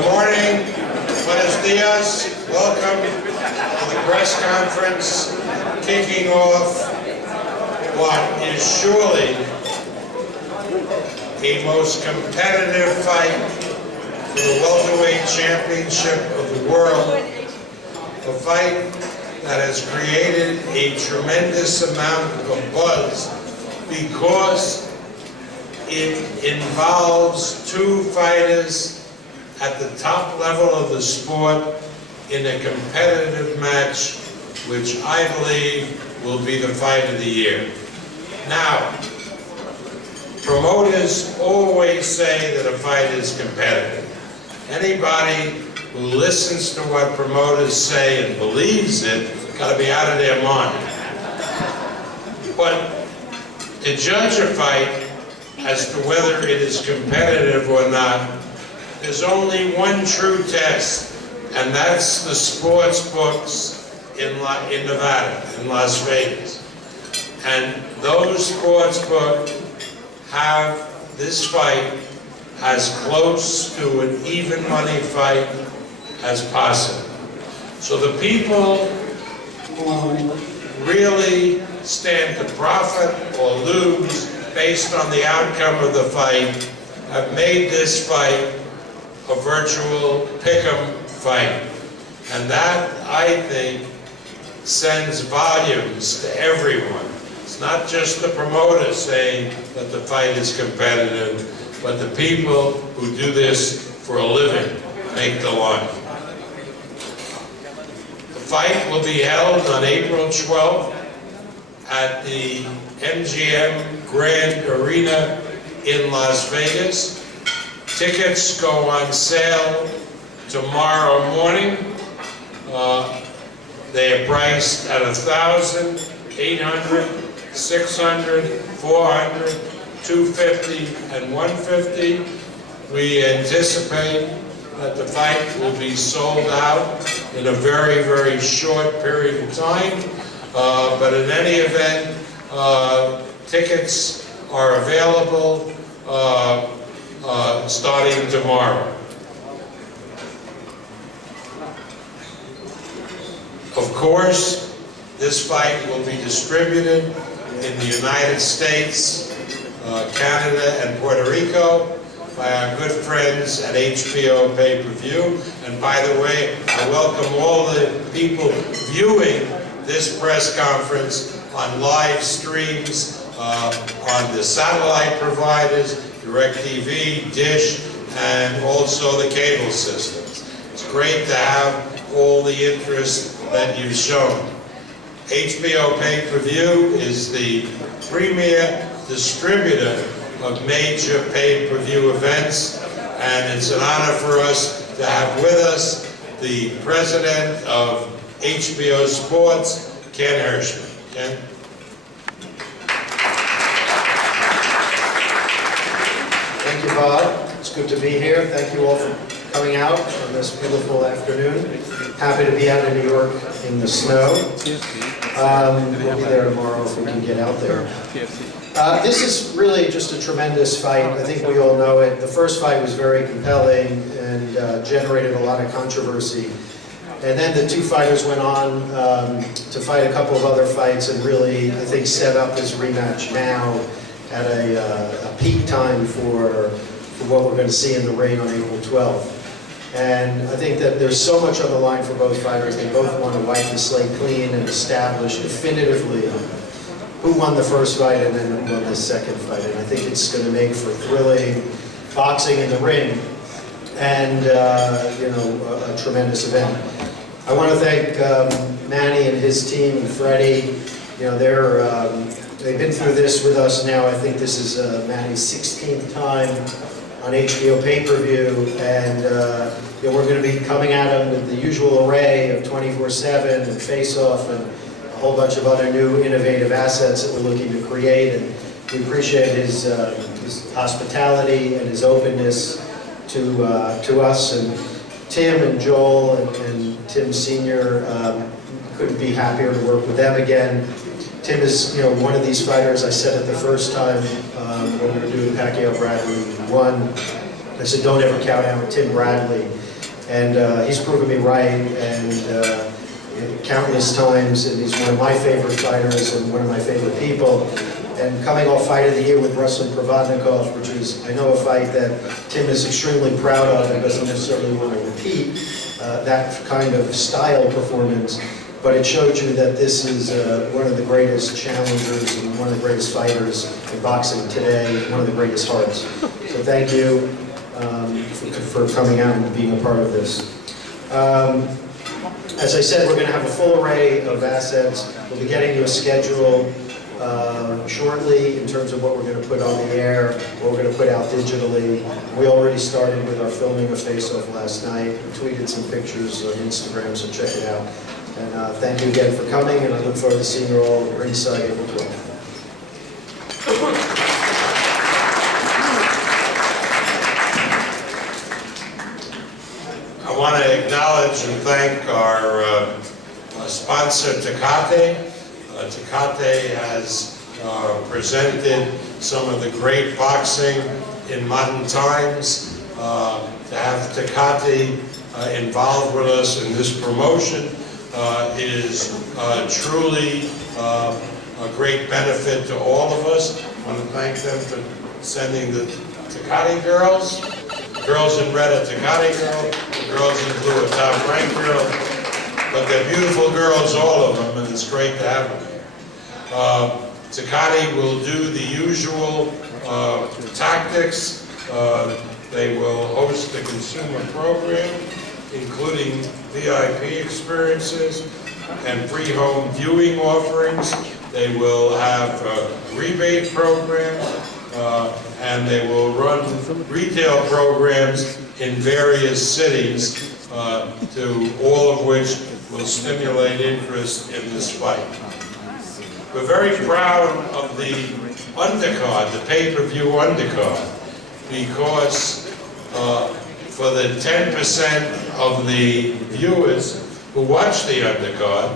Good morning, buenos dias, welcome to the press conference kicking off what is surely a most competitive fight for the welterweight championship of the world, a fight that has created a tremendous amount of buzz because it involves two fighters at the top level of the sport in a competitive match, which I believe will be the fight of the year. Now, promoters always say that a fight is competitive. Anybody who listens to what promoters say and believes it got to be out of their mind. But to judge a fight as to whether it is competitive or not, there's only one true test, and that's the sports books in Nevada, in Las Vegas. And those sports books have this fight as close to an even money fight as possible. So the people who really stand to profit or lose based on the outcome of the fight have made this fight a virtual pick'em fight. And that, I think, sends volumes to everyone. It's not just the promoter saying that the fight is competitive, but the people who do this for a living make the line. The fight will be held on April 12th at the MGM Grand Arena in Las Vegas. Tickets go on sale tomorrow morning. They are priced at $1,000, $800, $600, $400, $250, and $150. We anticipate that the fight will be sold out in a very, very short period of time. But in any event, tickets are available starting tomorrow. Of course, this fight will be distributed in the United States, Canada, and Puerto Rico by our good friends at HBO Pay-Per-View. And by the way, I welcome all the people viewing this press conference on live streams on the satellite providers, DirecTV, Dish, and also the cable systems. It's great to have all the interest that you've shown. HBO Pay-Per-View is the premier distributor of major pay-per-view events, and it's an honor for us to have with us the president of HBO Sports, Ken Hirschman. Ken? Thank you, Bob. It's good to be here. Thank you all for coming out on this beautiful afternoon. Happy to be out in New York in the snow. We'll be there tomorrow if we can get out there. This is really just a tremendous fight. I think we all know it. The first fight was very compelling and generated a lot of controversy. And then the two fighters went on to fight a couple of other fights and really, I think, set up this rematch now at a peak time for what we're going to see in the ring on April 12th. And I think that there's so much on the line for both fighters. They both want to wipe the slate clean and establish definitively who won the first fight and then who won the second fight. And I think it's going to make for thrilling boxing in the ring and a tremendous event. I want to thank Manny and his team and Freddie. They've been through this with us now. I think this is Manny's 16th time on HBO pay-per-view, and we're going to be coming at him with the usual array of 24/7 and face-off and a whole bunch of other new innovative assets that we're looking to create. And we appreciate his hospitality and his openness to us. And Tim and Joel and Tim Sr. Couldn't be happier to work with them again. Tim is, one of these fighters. I said it the first time when we were doing Pacquiao Bradley, won I said, don't ever count out Tim Bradley. And he's proven me right, and countless times, and he's one of my favorite fighters and one of my favorite people. And coming off Fight of the Year with Russell Provodnikov, which is, I know, a fight that Tim is extremely proud of and doesn't necessarily want to repeat that kind of style performance, but it showed you that this is one of the greatest challengers and one of the greatest fighters in boxing today, one of the greatest hearts. So thank you for coming out and being a part of this. As I said, we're going to have a full array of assets. We'll be getting you a schedule shortly in terms of what we're going to put on the air, what we're going to put out digitally. We already started with our filming of Face Off last night. We tweeted some pictures on Instagram, so check it out. And thank you again for coming, and I look forward to seeing you all ringside April 12th. I want to acknowledge and thank our sponsor, Tecate. Tecate has presented some of the great boxing in modern times. To have Tecate involved with us in this promotion is truly a great benefit to all of us. I want to thank them for sending the Tecate girls. The girls in red are Tecate girls, the girls in blue are top rank girls, but they're beautiful girls, all of them, and it's great to have them here. Tecate will do the usual tactics. They will host the consumer program, including VIP experiences and free home viewing offerings. They will have rebate programs, and they will run retail programs in various cities, to all of which will stimulate interest in this fight. We're very proud of the undercard, the pay-per-view undercard, because for the 10% of the viewers who watch the undercard,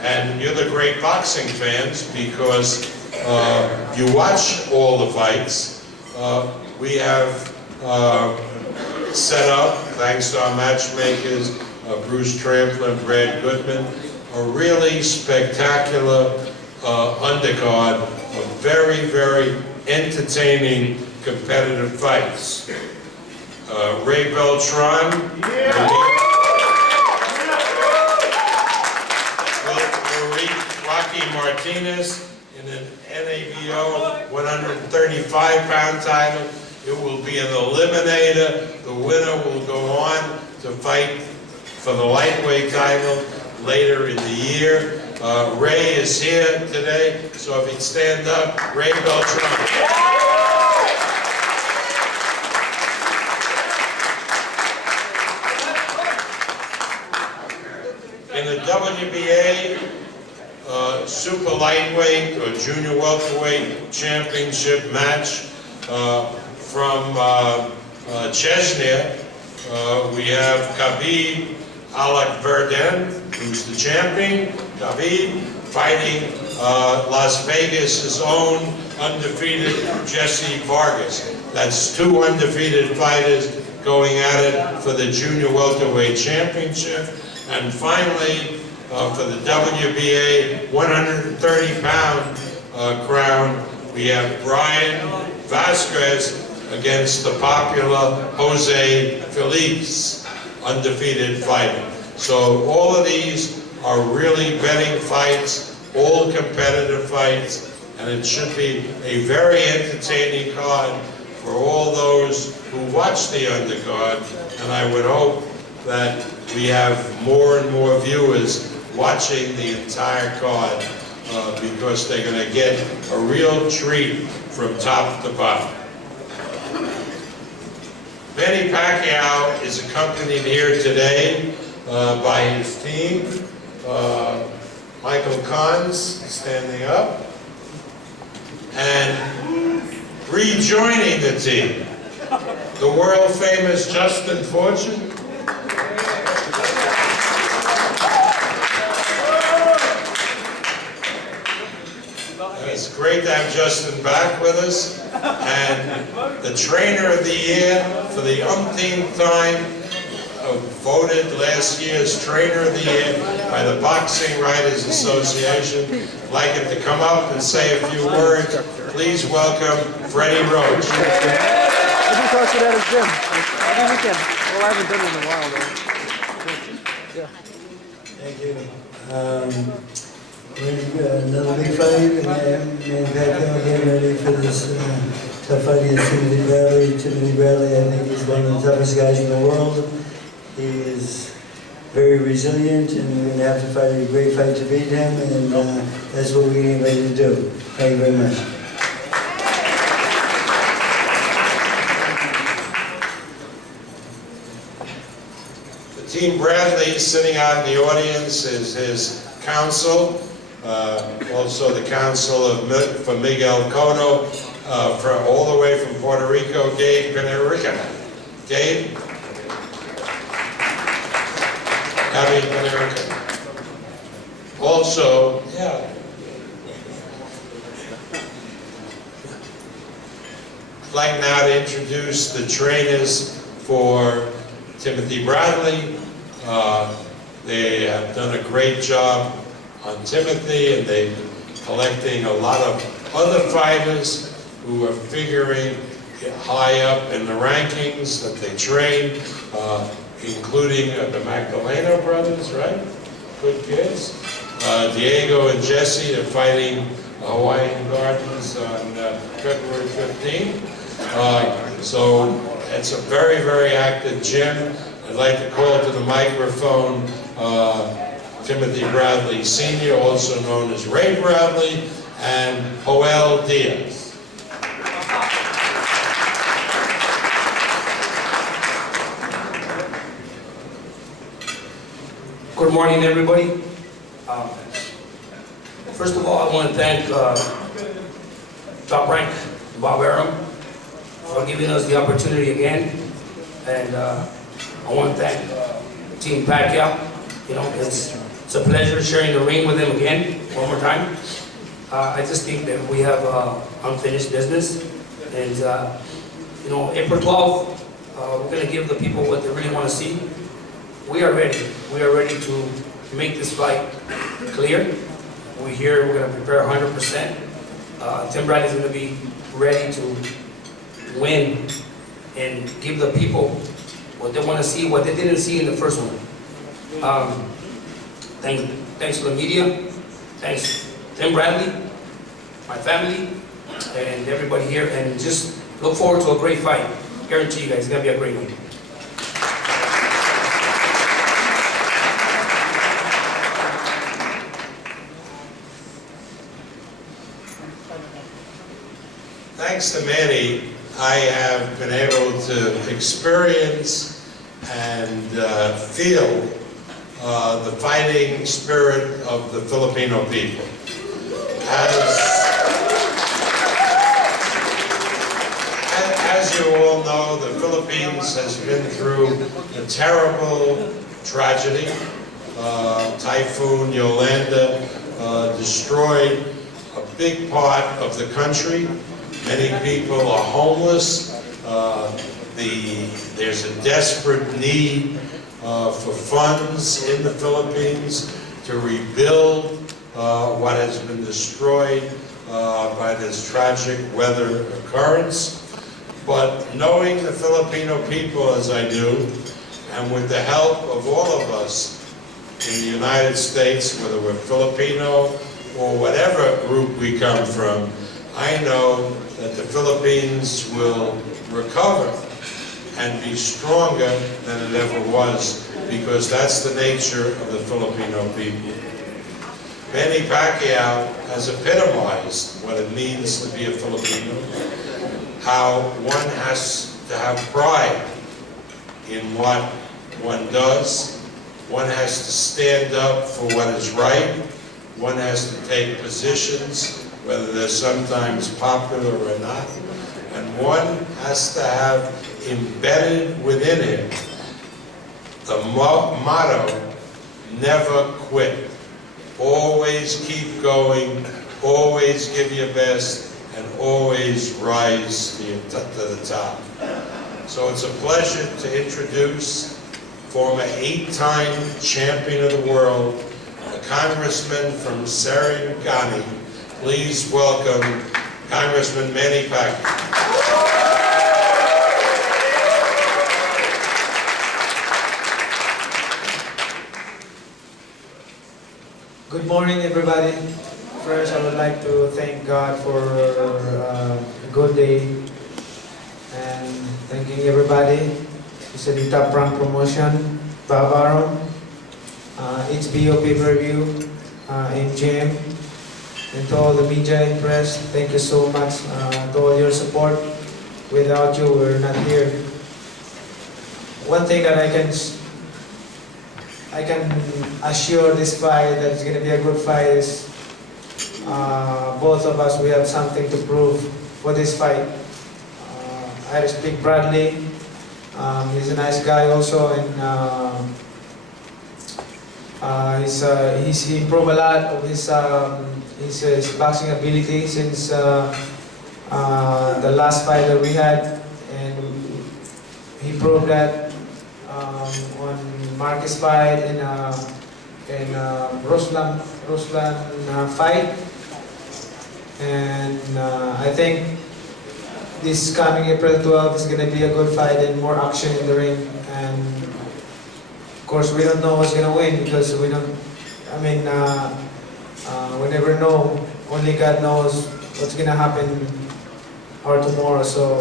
and you're the great boxing fans because you watch all the fights, we have set up, thanks to our matchmakers, Bruce Trampler and Brad Goodman, a really spectacular undercard of very, very entertaining competitive fights. Ray Beltran, Rocky Martinez in an NABO 135-pound title. It will be an eliminator. The winner will go on to fight for the lightweight title later in the year. Ray is here today, so if he'd stand up, Ray Beltran. In the WBA super lightweight or junior welterweight championship match from Chechnya, we have Khabib Alakverden, who's the champion. Khabib fighting Las Vegas' own undefeated Jesse Vargas. That's two undefeated fighters going at it for the junior welterweight championship. And finally, for the WBA 130-pound crown, we have Brian Vasquez against the popular Jose Feliz, undefeated fighter. So all of these are really betting fights, all competitive fights, and it should be a very entertaining card for all those who watch the undercard, and I would hope that we have more and more viewers watching the entire card because they're going to get a real treat from top to bottom. Manny Pacquiao is accompanied here today by his team. Michael Kahns standing up. And rejoining the team, the world-famous Justin Fortune. It's great to have Justin back with us. And the Trainer of the Year for the umpteenth time, voted last year's Trainer of the Year by the Boxing Writers Association. I'd like him to come up and say a few words. Please welcome Freddie Roach. We'll be talking at his gym every weekend. Well, I haven't done it in a while, though. Yeah. Thank you. Another big fight. Manny Pacquiao getting ready for this tough fight against Timothy Bradley. Timothy Bradley, I think, is one of the toughest guys in the world. He is very resilient, and we're going to have to fight a great fight to beat him, and that's what we're getting ready to do. Thank you very much. Team Bradley, sitting out in the audience, is his counsel, also the counsel for Miguel Cotto, all the way from Puerto Rico, Gabe Penerica. Gabe? Javi Penerica. Also, yeah. I'd like now to introduce the trainers for Timothy Bradley. They have done a great job on Timothy, and they've been collecting a lot of other fighters who are figuring high up in the rankings that they train, including the Magdaleno brothers, right? Good kids. Diego and Jesse are fighting Hawaiian Gardens on February 15th. So it's a very, very active gym. I'd like to call to the microphone Timothy Bradley Sr., also known as Ray Bradley, and Joel Diaz. Good morning, everybody. First of all, I want to thank Top Rank, Bob Arum, for giving us the opportunity again. And I want to thank Team Pacquiao. You know, it's a pleasure sharing the ring with him again, one more time. I just think that we have unfinished business. And, you know, April 12th, we're going to give the people what they really want to see. We are ready. We are ready to make this fight clear. We're here, we're going to prepare 100%. Tim Bradley's going to be ready to win and give the people what they want to see, what they didn't see in the first one. Thanks to the media, thanks Tim Bradley, my family, and everybody here, and just look forward to a great fight. Guarantee you guys, it's going to be a great one. Thanks to Manny, I have been able to experience and feel the fighting spirit of the Filipino people. As you all know, the Philippines has been through a terrible tragedy. Typhoon Yolanda destroyed a big part of the country. Many people are homeless. There's a desperate need for funds in the Philippines to rebuild what has been destroyed by this tragic weather occurrence. But knowing the Filipino people as I do, and with the help of all of us in the United States, whether we're Filipino or whatever group we come from, I know that the Philippines will recover and be stronger than it ever was, because that's the nature of the Filipino people. Manny Pacquiao has epitomized what it means to be a Filipino, how one has to have pride in what one does, one has to stand up for what is right, one has to take positions, whether they're sometimes popular or not, and one has to have embedded within him the motto, never quit. Always keep going, always give your best, and always rise to the top. So it's a pleasure to introduce former 8-time champion of the world, the Congressman from Sarangani. Please welcome Congressman Manny Pacquiao. Good morning, everybody. First, I would like to thank God for a good day and thanking everybody. It's a top rank promotion, Bob Arum, HBO pay-per-view, in gym, and to all the media and press, thank you so much to all your support. Without you, we're not here. One thing that I can assure this fight that it's going to be a good fight is both of us, we have something to prove for this fight. I respect Bradley. He's a nice guy also, and he's improved a lot of his boxing ability since the last fight that we had, and he proved that on Marcus fight and Ruslan fight, and I think this coming April 12th is going to be a good fight and more action in the ring. And of course, we don't know who's going to win because we don't. I mean, we never know. Only God knows what's going to happen or tomorrow. So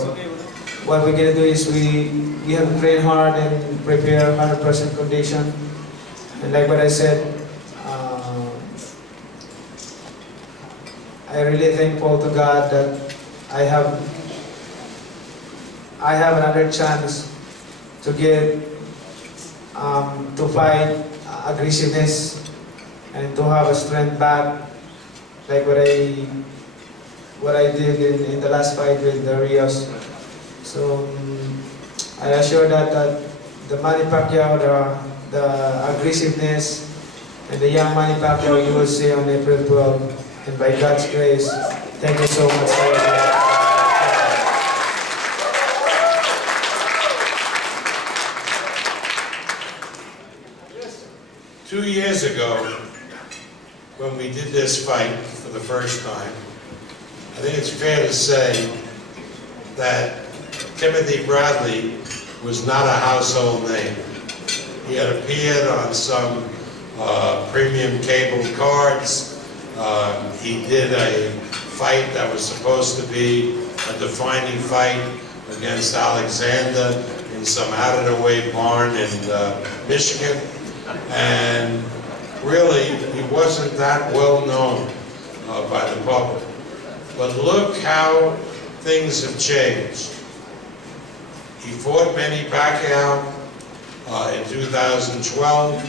what we're going to do is we have to train hard and prepare 100% condition. And like what I said, I really thankful to God that I have another chance to get to fight aggressiveness and to have a strength back, like what I did in the last fight with the Rios. So I assure that the Manny Pacquiao, the aggressiveness, and the young Manny Pacquiao you will see on April 12th. And by God's grace, thank you so much for everything. 2 years ago, when we did this fight for the first time, I think it's fair to say that Timothy Bradley was not a household name. He had appeared on some premium cable cards. He did a fight that was supposed to be a defining fight against Alexander in some out-of-the-way barn in Michigan. And really, he wasn't that well known by the public. But look how things have changed. He fought Manny Pacquiao in 2012,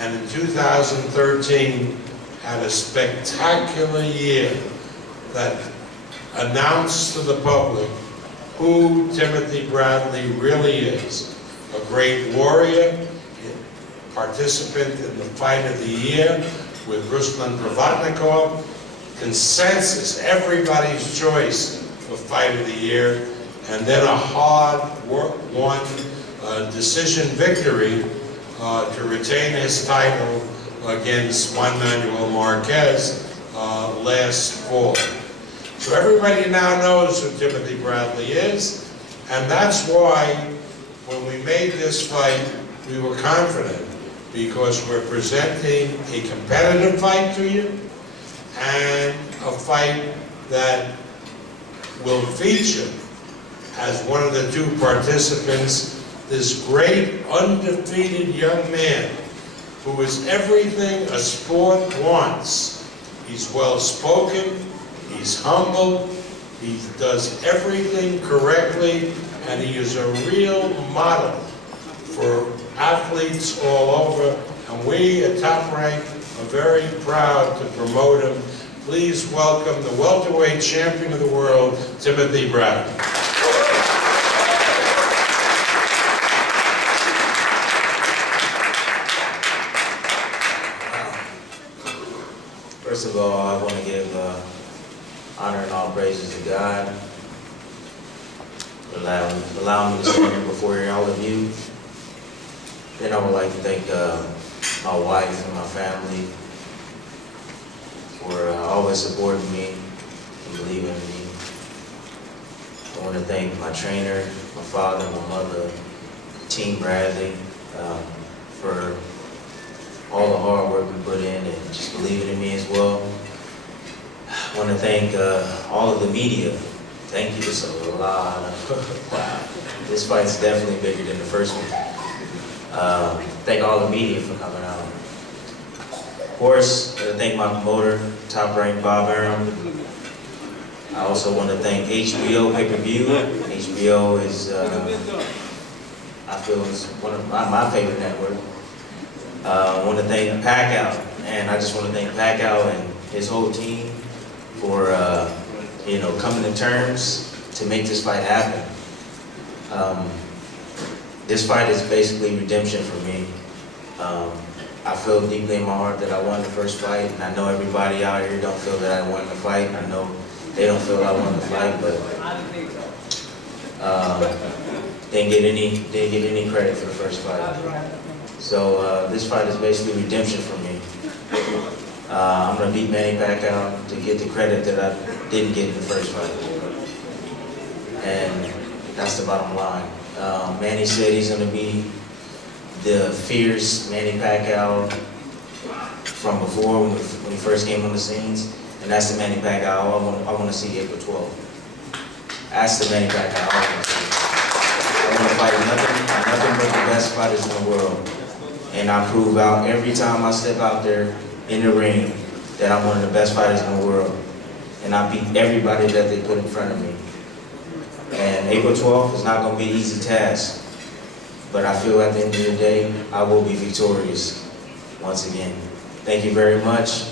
and in 2013 had a spectacular year that announced to the public who Timothy Bradley really is. A great warrior, participant in the fight of the year with Ruslan Provatnikov, consensus, everybody's choice for fight of the year, and then a hard-won decision victory to retain his title against Juan Manuel Marquez last fall. So everybody now knows who Timothy Bradley is, and that's why when we made this fight, we were confident, because we're presenting a competitive fight to you and a fight that will feature as one of the two participants this great undefeated young man who is everything a sport wants. He's well-spoken, he's humble, he does everything correctly, and he is a real model for athletes all over, and we at Top Rank are very proud to promote him. Please welcome the welterweight champion of the world, Timothy Bradley. First of all, I want to give honor and all praises to God for allowing me to stand here before all of you. Then I would like to thank my wife and my family for always supporting me and believing in me. I want to thank my trainer, my father, my mother, Team Bradley, for all the hard work we put in and just believing in me as well. I want to thank all of the media. Thank you. It's a lot of, wow. This fight's definitely bigger than the first one. Thank all the media for coming out. Of course, I want to thank my promoter, Top Rank Bob Arum. I also want to thank HBO Pay-Per-View. HBO is, I feel, is one of my favorite networks. I want to thank Pacquiao, and I just want to thank Pacquiao and his whole team for coming to terms to make this fight happen. This fight is basically redemption for me. I feel deeply in my heart that I won the first fight, and I know everybody out here don't feel that I won the fight. I know they don't feel I won the fight, but didn't get any credit for the first fight. So this fight is basically redemption for me. I'm going to beat Manny Pacquiao to get the credit that I didn't get in the first fight. And that's the bottom line. Manny said he's going to be the fierce Manny Pacquiao from before when he first came on the scenes. And that's the Manny Pacquiao I want to see April 12th. That's the Manny Pacquiao I want to see. I want to fight nothing but the best fighters in the world. And I prove out every time I step out there in the ring that I'm one of the best fighters in the world. And I beat everybody that they put in front of me. And April 12th is not going to be an easy task. But I feel at the end of the day, I will be victorious once again. Thank you very much.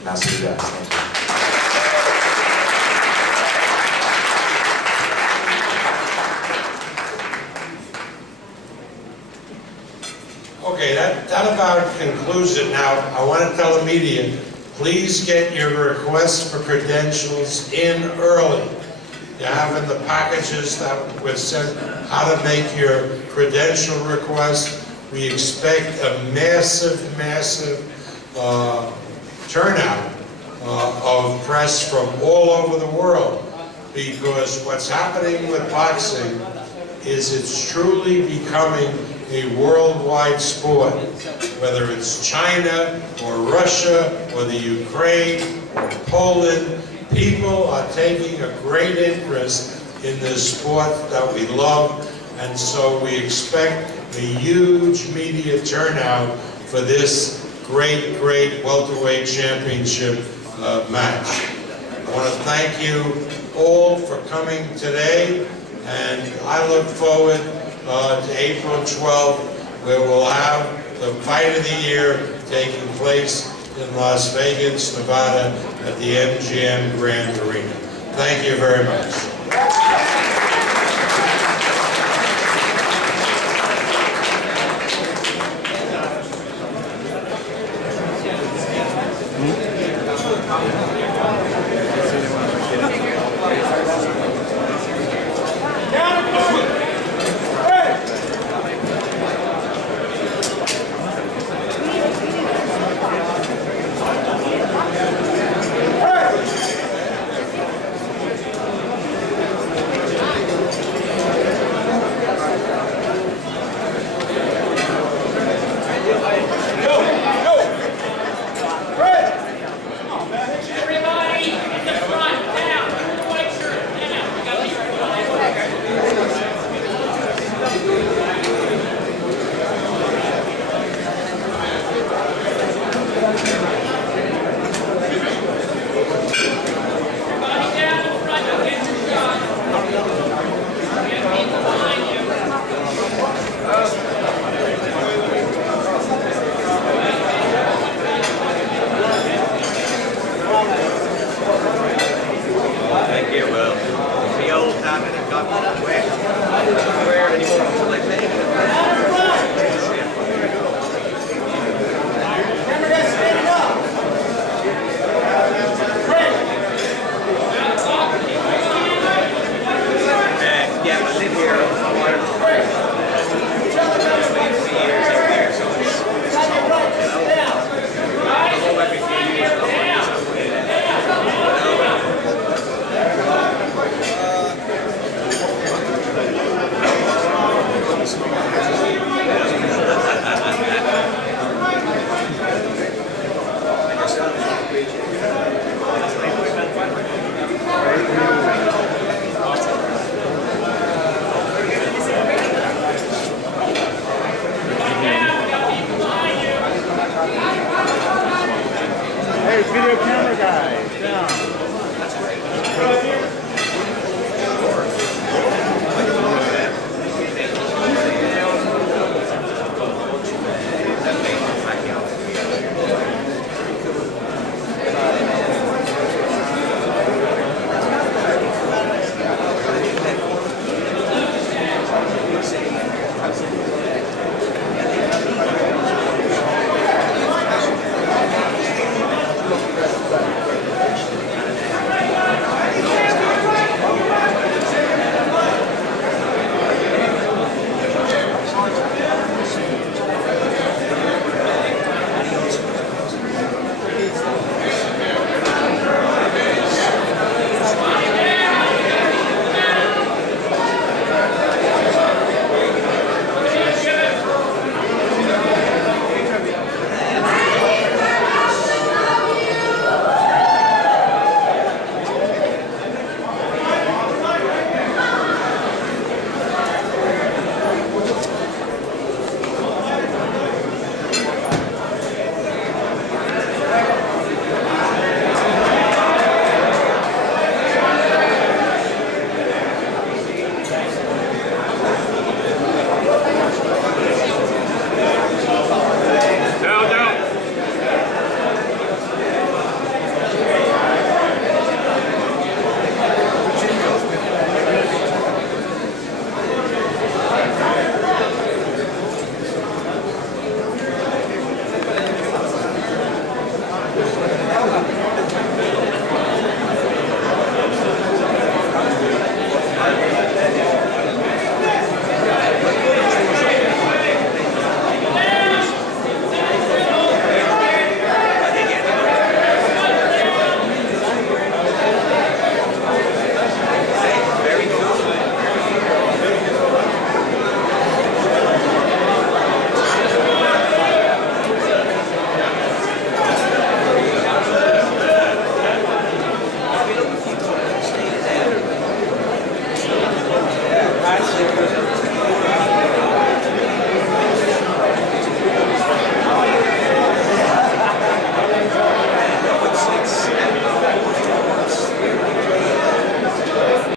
And I'll see you guys. Thank you. Okay, that about concludes it. Now, I want to tell the media, please get your requests for credentials in early. You have in the packages that were sent how to make your credential request. We expect a massive turnout of press from all over the world, because what's happening with boxing is it's truly becoming a worldwide sport. Whether it's China or Russia or the Ukraine or Poland, people are taking a great interest in this sport that we love, and so we expect a huge media turnout for this great welterweight championship match. I want to thank you all for coming today, and I look forward to April 12th, where we'll have the fight of the year taking place in Las Vegas, Nevada, at the MGM Grand Arena. Thank you very much. Video camera guy, down.